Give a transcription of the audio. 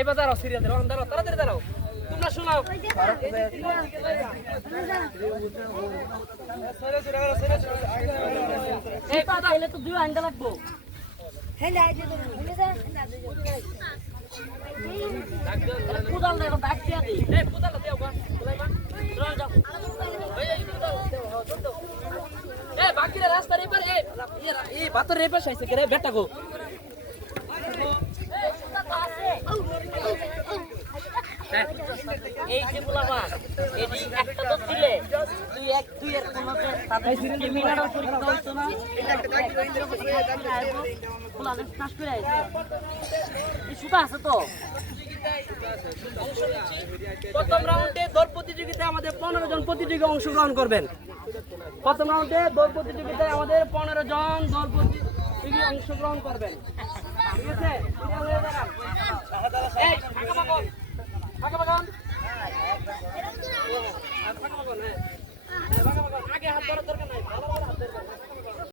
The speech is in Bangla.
এবার দাঁড়াও সিরিয়াল দাঁড়াও দাঁড়াও তাড়াতাড়ি দাঁড়াও তোমরা শোনাও এই কথা হইলে তো দুই আঙ্গা লাগবো কুদাল দেখো ডাক দিয়া দি এই কুদাল দেও গা কুদাইমা চল যাও এই বাকিরা রাস্তা রে পারে এই বাতর রে পাশে আইছে রে বেটা গো এই যে বলাবা এডি একটা তো দিলে তুই এর কোনতে তাদের ক্রিমিনাল পরীক্ষা হইতো না এটা একটা দাগি রইলো বলা নাশ করে আইছে এই সুতা আছে তো প্রথম রাউন্ডে দৌড় প্রতিযোগিতায় আমাদের 15 জন প্রতিযোগী অংশগ্রহণ করবেন প্রথম রাউন্ডে দৌড় প্রতিযোগিতায় আমাদের 15 জন দৌড় প্রতিযোগী অংশগ্রহণ করবেন ঠিক আছে